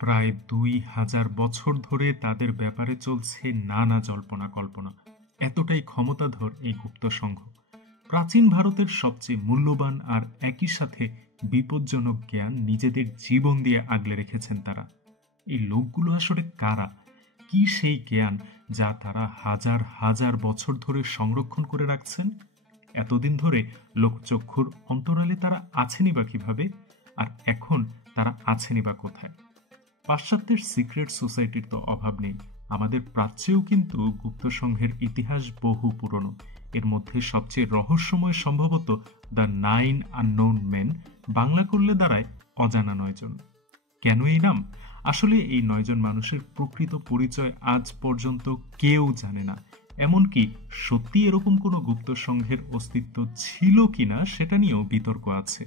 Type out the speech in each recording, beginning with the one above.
প্রায় ২,০০০ বছর ধরে তাদের ব্যাপারে চলছে নানা জল্পনা কল্পনা। এতটাই ক্ষমতাধর এই গুপ্ত সংঘ। প্রাচীন ভারতের সবচেয়ে মূল্যবান আর একই সাথে বিপজ্জনক জ্ঞান নিজেদের জীবন দিয়ে আগলে রেখেছেন তারা। এই লোকগুলো আসলে কারা? কি সেই জ্ঞান যা তারা হাজার হাজার বছর ধরে সংরক্ষণ করে রাখছেন? এতদিন ধরে লোকচক্ষুর অন্তরালে তারা আছেনই বা কিভাবে? আর এখন তারা আছেনই বা কোথায়? পাশ্চাত্যের সিক্রেট সোসাইটির তো অভাব নেই। আমাদের প্রাচ্যেও কিন্তু গুপ্ত সংঘের ইতিহাস বহু পুরনো। এর মধ্যে সবচেয়ে রহস্যময় সম্ভবত দ্য 9 আননোন মেন, বাংলা করলে দাঁড়ায় অজানা 9 জন। কেন এই নাম? আসলে এই 9 জন মানুষের প্রকৃত পরিচয় আজ পর্যন্ত কেউ জানে না। এমনকি সত্যি এরকম কোনো গুপ্ত সংঘের অস্তিত্ব ছিল কিনা সেটা নিয়েও বিতর্ক আছে।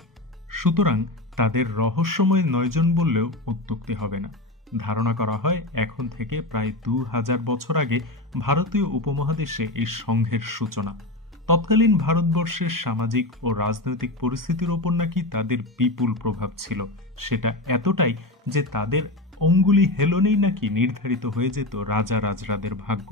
সুতরাং তাদের রহস্যময় 9 জন বললেও অত্যুক্তি হবে না। ধারণা করা হয় এখন থেকে প্রায় ২,০০০ বছর আগে ভারতীয় উপমহাদেশে এই সংঘের সূচনা। তৎকালীন ভারতবর্ষের সামাজিক ও রাজনৈতিক পরিস্থিতির ওপর নাকি তাদের বিপুল প্রভাব ছিল। সেটা এতটাই যে তাদের অঙ্গুলি হেলনেই নাকি নির্ধারিত হয়ে যেত রাজা রাজরাদের ভাগ্য।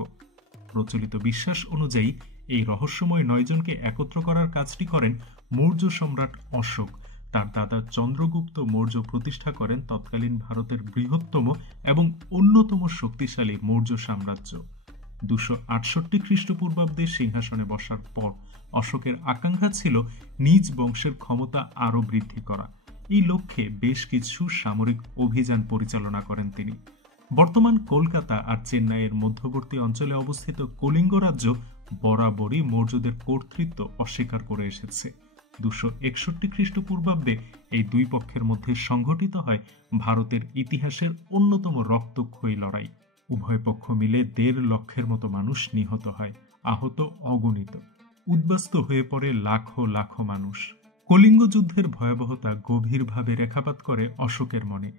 প্রচলিত বিশ্বাস অনুযায়ী এই রহস্যময় 9 জনকে একত্র করার কাজটি করেন মৌর্য সম্রাট অশোক। তার দাদা চন্দ্রগুপ্ত মৌর্য প্রতিষ্ঠা করেন তৎকালীন ভারতের বৃহত্তম এবং অন্যতম শক্তিশালী মৌর্য সাম্রাজ্য। ২৬৮ খ্রিস্টপূর্বাব্দে সিংহাসনে বসার পর অশোকের আকাঙ্ক্ষা ছিল নিজ বংশের ক্ষমতা আরও বৃদ্ধি করা। এই লক্ষ্যে বেশ কিছু সামরিক অভিযান পরিচালনা করেন তিনি। বর্তমান কলকাতা আর চেন্নাইয়ের মধ্যবর্তী অঞ্চলে অবস্থিত কলিঙ্গ রাজ্য বরাবরই মৌর্যদের কর্তৃত্ব অস্বীকার করে এসেছে। ২৬১ খ্রিস্টপূর্বাব্দে এই দুই পক্ষের মধ্যে সংঘটিত হয় ভারতের ইতিহাসের অন্যতম রক্তক্ষয়ী লড়াই। উভয় পক্ষ মিলে ১.৫ লক্ষের মতো মানুষ নিহত হয়, আহত অগণিত। উদ্বাস্তু হয়ে পড়ে লাখো লাখো মানুষ। কলিঙ্গ যুদ্ধের ভয়াবহতা গভীরভাবে রেখাপাত করে অশোকের মনে।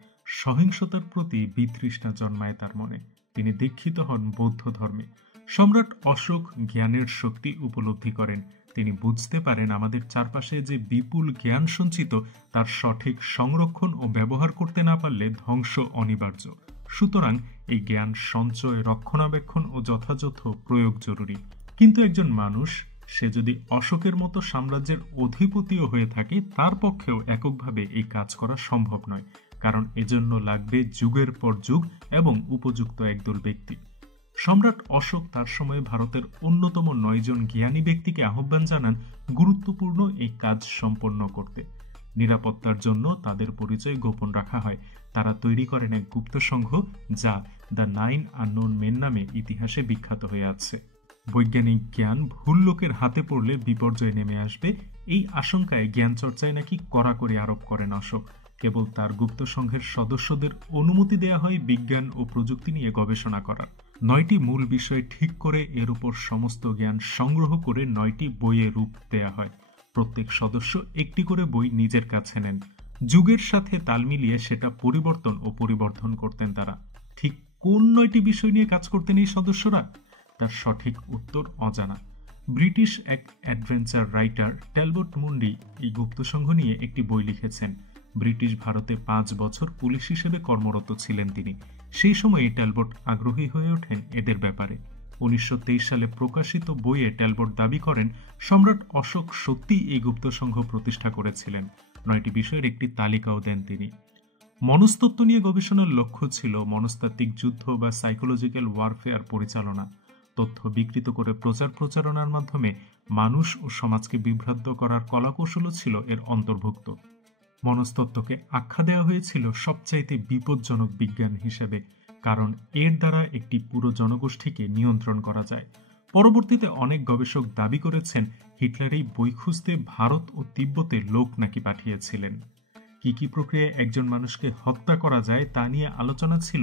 সহিংসতার প্রতি বিতৃষ্ণা জন্মায় তার মনে। তিনি দীক্ষিত হন বৌদ্ধ ধর্মে। সম্রাট অশোক জ্ঞানের শক্তি উপলব্ধি করেন। তিনি বুঝতে পারেন আমাদের চারপাশে যে বিপুল জ্ঞান সঞ্চিত, তার সঠিক সংরক্ষণ ও ব্যবহার করতে না পারলে ধ্বংস অনিবার্য। সুতরাং এই জ্ঞান সঞ্চয়, রক্ষণাবেক্ষণ ও যথাযথ প্রয়োগ জরুরি। কিন্তু একজন মানুষ, সে যদি অশোকের মতো সাম্রাজ্যের অধিপতিও হয়ে থাকে, তার পক্ষেও এককভাবে এই কাজ করা সম্ভব নয়। কারণ এজন্য লাগবে যুগের পর যুগ এবং উপযুক্ত একদল ব্যক্তি। সম্রাট অশোক তার সময়ে ভারতের অন্যতম ৯ জন জ্ঞানী ব্যক্তিকে আহ্বান জানান গুরুত্বপূর্ণ এই কাজ সম্পন্ন করতে। নিরাপত্তার জন্য তাদের পরিচয় গোপন রাখা হয়। তারা তৈরি করেন এক গুপ্ত সংঘ, যা দ্য 9 আননোন মেন নামে ইতিহাসে বিখ্যাত হয়ে আছে। বৈজ্ঞানিক জ্ঞান ভুল লোকের হাতে পড়লে বিপর্যয় নেমে আসবে, এই আশঙ্কায় জ্ঞান চর্চায় নাকি কড়াকড়ি আরোপ করেন অশোক। কেবল তার গুপ্ত সংঘের সদস্যদের অনুমতি দেয়া হয় বিজ্ঞান ও প্রযুক্তি নিয়ে গবেষণা করার। ৯টি মূল বিষয় ঠিক করে এর উপর সমস্ত জ্ঞান সংগ্রহ করে ৯টি বইয়ে রূপ দেয়া হয়। প্রত্যেক সদস্য একটি করে বই নিজের কাছে নেন। যুগের সাথে তাল মিলিয়ে সেটা পরিবর্তন ও পরিবর্ধন করতেন তারা। ঠিক কোন ৯টি বিষয় নিয়ে কাজ করতেন এই সদস্যরা? তার সঠিক উত্তর অজানা। ব্রিটিশ এক অ্যাডভেঞ্চার রাইটার ট্যালবট মুন্ডি এই গুপ্ত সংঘ নিয়ে একটি বই লিখেছেন। ব্রিটিশ ভারতে ৫ বছর পুলিশ হিসেবে কর্মরত ছিলেন তিনি। সেই সময়ে ট্যালবট আগ্রহী হয়ে ওঠেন এদের ব্যাপারে। ১৯২৩ সালে প্রকাশিত বইয়ে ট্যালবট দাবি করেন সম্রাট অশোক সত্যি এই গুপ্ত সংঘ প্রতিষ্ঠা করেছিলেন। ৯টি বিষয়ের একটি তালিকাও দেন তিনি। মনস্তত্ত্ব নিয়ে গবেষণার লক্ষ্য ছিল মনস্তাত্ত্বিক যুদ্ধ বা সাইকোলজিক্যাল ওয়ারফেয়ার পরিচালনা। তথ্য বিকৃত করে প্রচারণার মাধ্যমে মানুষ ও সমাজকে বিভ্রান্ত করার কলাকৌশলও ছিল এর অন্তর্ভুক্ত। মনস্তত্ত্বকে আখ্যা দেওয়া হয়েছিল সবচাইতে বিপজ্জনক বিজ্ঞান হিসেবে, কারণ এর দ্বারা একটি পুরো জনগোষ্ঠীকে নিয়ন্ত্রণ করা যায়। পরবর্তীতে অনেক গবেষক দাবি করেছেন হিটলার এই বই খুঁজতে ভারত ও তিব্বতে লোক নাকি পাঠিয়েছিলেন। কি কি প্রক্রিয়ায় একজন মানুষকে হত্যা করা যায় তা নিয়ে আলোচনা ছিল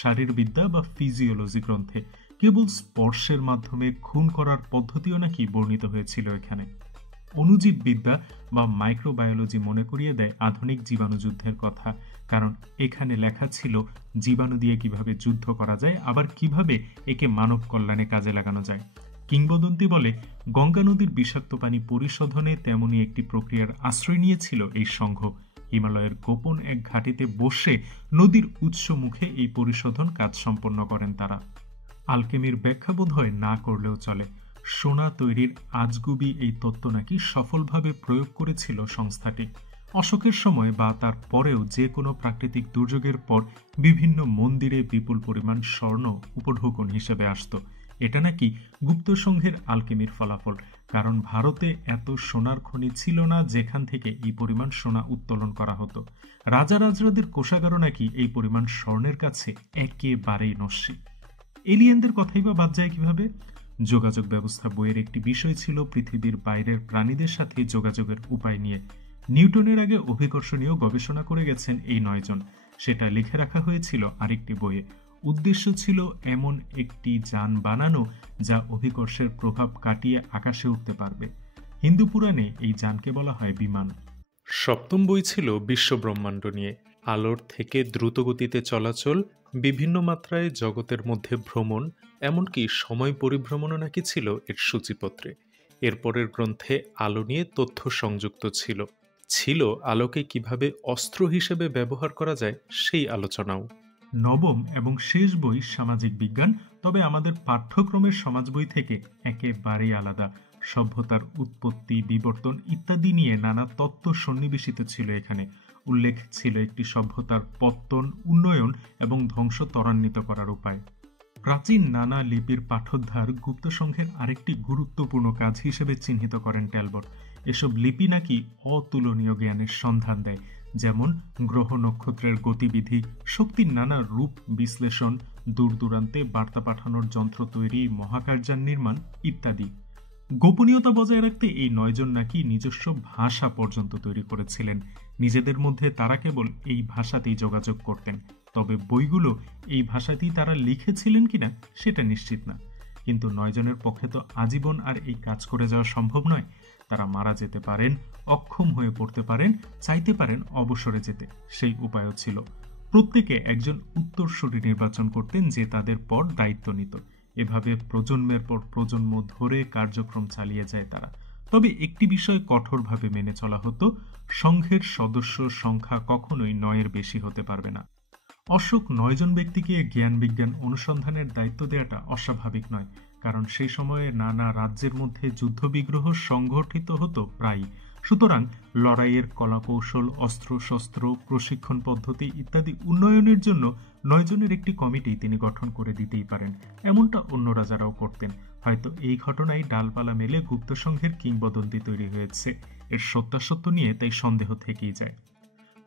শারীরবিদ্যা বা ফিজিওলজি গ্রন্থে। কেবল স্পর্শের মাধ্যমে খুন করার পদ্ধতিও নাকি বর্ণিত হয়েছিল এখানে। অণুজীববিদ্যা বা মাইক্রোবায়োলজি মনে করিয়ে দেয় আধুনিক জীবাণুযুদ্ধের কথা, কারণ এখানে লেখা ছিল জীবাণু দিয়ে কিভাবে যুদ্ধ করা যায়, আবার কিভাবে একে মানব কল্যাণে কাজে লাগানো যায়। কিংবদন্তি বলে গঙ্গা নদীর বিষাক্ত পানি পরিশোধনে তেমনি একটি প্রক্রিয়ার আশ্রয় নিয়েছিল এই সংঘ। হিমালয়ের গোপন এক ঘাটিতে বসে নদীর উৎস মুখে এই পরিশোধন কাজ সম্পন্ন করেন তারা। আলকেমির ব্যাখ্যা বোধহয় না করলেও চলে। সোনা তৈরির আজগুবি এই তত্ত্ব নাকি সফলভাবে প্রয়োগ করেছিল সংস্থাটি। অশোকের সময় বা তার পরেও যে কোনো প্রাকৃতিক দুর্যোগের পর বিভিন্ন মন্দিরে বিপুল পরিমাণ স্বর্ণ উপঢৌকন হিসেবে আসত। এটা নাকি গুপ্ত সংঘের আলকেমির ফলাফল, কারণ ভারতে এত সোনার খনি ছিল না যেখান থেকে এই পরিমাণ সোনা উত্তোলন করা হতো। রাজা রাজরাদের কোষাগারও নাকি এই পরিমাণ স্বর্ণের কাছে একেবারেই নস্যি। এলিয়েনদের কথাই বা বাদ যায় কিভাবে? যোগাযোগ ব্যবস্থা বইয়ের একটি বিষয় ছিল পৃথিবীর বাইরের প্রাণীদের সাথে যোগাযোগের উপায় নিয়ে। নিউটনের আগে অভিকর্ষ নিয়েও গবেষণা করে গেছেন এই 9 জন। সেটা লিখে রাখা হয়েছিল আরেকটি বইয়ে। উদ্দেশ্য ছিল এমন একটি যান বানানো যা অভিকর্ষের প্রভাব কাটিয়ে আকাশে উঠতে পারবে। হিন্দু পুরাণে এই যানকে বলা হয় বিমান। সপ্তম বই ছিল বিশ্বব্রহ্মাণ্ড নিয়ে। আলোর থেকে দ্রুতগতিতে চলাচল, বিভিন্ন মাত্রায় জগতের মধ্যে ভ্রমণ, এমনকি সময় পরিভ্রমণও নাকি ছিল এর সূচিপত্রে। এরপরের গ্রন্থে আলো নিয়ে তথ্য সংযুক্ত ছিল আলোকে কিভাবে অস্ত্র হিসেবে ব্যবহার করা যায় সেই আলোচনাও। নবম এবং শেষ বই সামাজিক বিজ্ঞান, তবে আমাদের পাঠ্যক্রমের সমাজ বই থেকে একেবারেই আলাদা। সভ্যতার উৎপত্তি, বিবর্তন ইত্যাদি নিয়ে নানা তত্ত্ব সন্নিবেশিত ছিল এখানে। উল্লেখ ছিল একটি সভ্যতার পত্তন, উন্নয়ন এবং ধ্বংস ত্বরান্বিত করার উপায়। প্রাচীন নানা লিপির পাঠোদ্ধার গুপ্ত সংঘের আরেকটি গুরুত্বপূর্ণ কাজ হিসেবে চিহ্নিত করেন ট্যালবট। এসব লিপি নাকি অতুলনীয় জ্ঞানের সন্ধান দেয়, যেমন গ্রহ নক্ষত্রের গতিবিধি, শক্তির নানা রূপ বিশ্লেষণ, দূর দূরান্তে বার্তা পাঠানোর যন্ত্র তৈরি, মহাকাশযান নির্মাণ ইত্যাদি। গোপনীয়তা বজায় রাখতে এই 9 জন নাকি নিজস্ব ভাষা পর্যন্ত তৈরি করেছিলেন। নিজেদের মধ্যে তারা কেবল এই ভাষাতেই যোগাযোগ করতেন, তবে বইগুলো এই ভাষাতেই তারা লিখেছিলেন কিনা সেটা নিশ্চিত না। কিন্তু 9 জনের পক্ষে তো আজীবন আর এই কাজ করে যাওয়া সম্ভব নয়। তারা মারা যেতে পারেন, অক্ষম হয়ে পড়তে পারেন, চাইতে পারেন অবসরে যেতে, সেই উপায়ও ছিল। প্রত্যেকে একজন উত্তরসূরি নির্বাচন করতেন যে তাদের পর দায়িত্ব নিত। এভাবে প্রজন্মের পর প্রজন্ম ধরে কার্যক্রম চালিয়ে যায় তারা। তবে একটি বিষয় কঠোরভাবে মেনে চলা হতো, সংঘের সদস্য সংখ্যা কখনোই 9-এর বেশি হতে পারবে না। অশোক 9 জন ব্যক্তিকে জ্ঞান বিজ্ঞান অনুসন্ধানের দায়িত্ব দেওয়াটা অস্বাভাবিক নয়, কারণ সেই সময়ে নানা রাজ্যের মধ্যে যুদ্ধবিগ্রহ সংঘটিত হতো প্রায়। সুতরাং লড়াইয়ের কলাকৌশল, অস্ত্রশস্ত্র, প্রশিক্ষণ পদ্ধতি ইত্যাদি উন্নয়নের জন্য 9 জনের একটি কমিটি তিনি গঠন করে দিতেই পারেন। এমনটা অন্য রাজারাও করতেন। হয়তো এই ঘটনায় ডালপালা মেলে গুপ্ত সংঘের কিংবদন্তি তৈরি হয়েছে। এর সত্যাসত্য নিয়ে তাই সন্দেহ থেকেই যায়।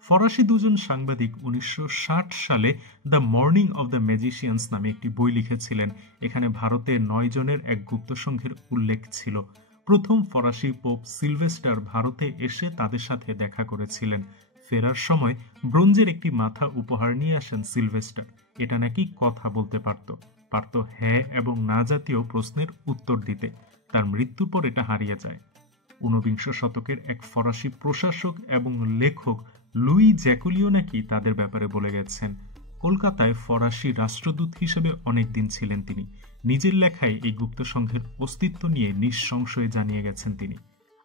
ফরাসি 2 জন সাংবাদিক 1960 সালে the morning of the magicians নামে একটি বই লিখেছিলেন। এখানে ভারতে 9 জনের এক গুপ্ত সংঘের উল্লেখ ছিল। প্রথম ফরাসি পোপ সিলভেস্টার ভারতে এসে তাদের সাথে দেখা করেছিলেন। ফেরার সময় ব্রোঞ্জের একটি মাথা উপহার নিয়ে আসেন সিলভেস্টার। এটা নাকি কথা বলতে পারত হ্যাঁ এবং না জাতীয় প্রশ্নের উত্তর দিতে। তার মৃত্যুর পর এটা হারিয়ে যায়। 19বিংশ শতকের এক ফরাসি প্রশাসক এবং লেখক লুই জ্যাকুলিও নাকি তাদের ব্যাপারে বলে গেছেন। কলকাতায় ফরাসি রাষ্ট্রদূত হিসেবে অনেকদিন ছিলেন তিনি। নিজের লেখায় এই গুপ্ত সংঘের অস্তিত্ব নিয়ে নিঃসংশয়ে জানিয়ে গেছেন তিনি।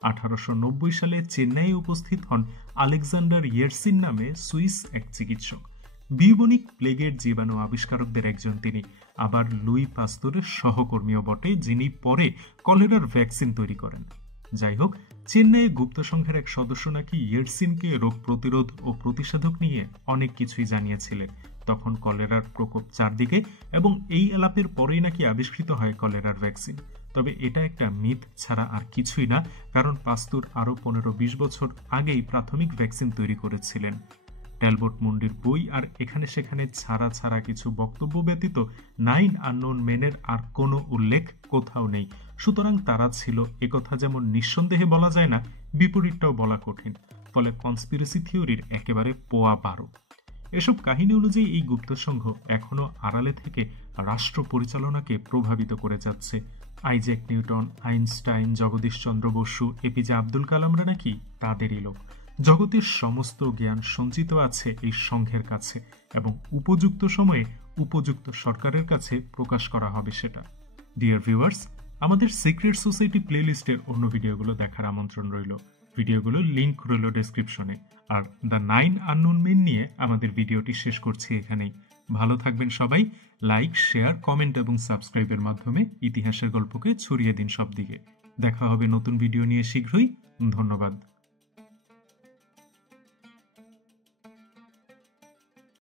1890 সালে চেন্নাইয়ে উপস্থিত হন আলেকজান্ডার ইয়েরসিন নামে সুইস এক চিকিৎসক। বিউবনিক প্লেগের জীবাণু আবিষ্কারকদের একজন তিনি। আবার লুই পাস্তুরের সহকর্মীও বটে, যিনি পরে কলেরার ভ্যাকসিন তৈরি করেন। যাই হোক, চেন্নাইয়ে গুপ্ত সংঘের এক সদস্য নাকি ইয়েরসিনকে রোগ প্রতিরোধ ও প্রতিষেধক নিয়ে অনেক কিছুই জানিয়েছিলেন। তখন কলেরার প্রকোপ চারদিকে, এবং এই আলাপের পরেই নাকি আবিষ্কৃত হয় কলেরার ভ্যাকসিন। তবে এটা একটা মিথ ছাড়া আর কিছুই না, কারণ পাস্তুর আরও 15-20 বছর আগেই প্রাথমিক ভ্যাকসিন তৈরি করেছিলেন। ট্যালবট মুন্ডির বই আর এখানে সেখানে ছাড়া কিছু বক্তব্য ব্যতীত 9 আননোন মেনের আর কোনো উল্লেখ কোথাও নেই। সুতরাং তারা ছিল একথা যেমন নিঃসন্দেহে বলা যায় না, বিপরীতটাও বলা কঠিন। ফলে কনস্পিরেসি থিওরির একেবারে পোয়া 12। এসব কাহিনী অনুযায়ী এই গুপ্ত সংঘ এখনো আড়ালে থেকে রাষ্ট্র পরিচালনাকে প্রভাবিত করে যাচ্ছে। Isaac Newton, Einstein, Jagadishchandra Bose, APJ Abdul কালামরা নাকি তাদেরই লোক। জগতের সমস্ত জ্ঞান সঞ্চিত আছে এই সংঘের কাছে, এবং উপযুক্ত সময়ে উপযুক্ত সরকারের কাছে প্রকাশ করা হবে সেটা। ডিয়ার ভিউয়ার্স, আমাদের সিক্রেট সোসাইটি প্লেলিস্টের অন্য ভিডিওগুলো দেখার আমন্ত্রণ রইল। ভিডিওগুলোর লিংক রইল ডেসক্রিপশনে। আর দ্য 9 আননোন মেন নিয়ে আমাদের ভিডিওটি শেষ করছি এখানেই। ভালো থাকবেন সবাই। লাইক, শেয়ার, কমেন্ট এবং সাবস্ক্রাইবের মাধ্যমে ইতিহাসের গল্পকে ছড়িয়ে দিন সব দিকে। দেখা হবে নতুন ভিডিও নিয়ে শীঘ্রই। ধন্যবাদ।